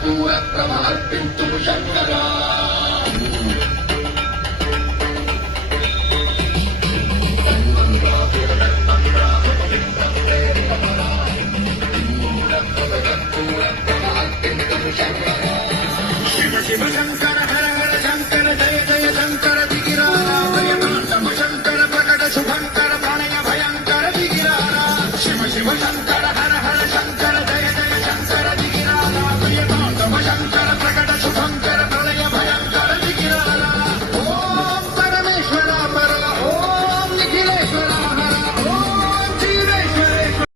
పూరప్రభ అర్పింతు శంకరా శివ శివ శంకర హర హర శంకర జయ జయ శంకర దిగిరా భయనాశమ శంకర ప్రకట శుభంకర ప్రణయ భయంకర దిగిరా శివ శివ శంకర హర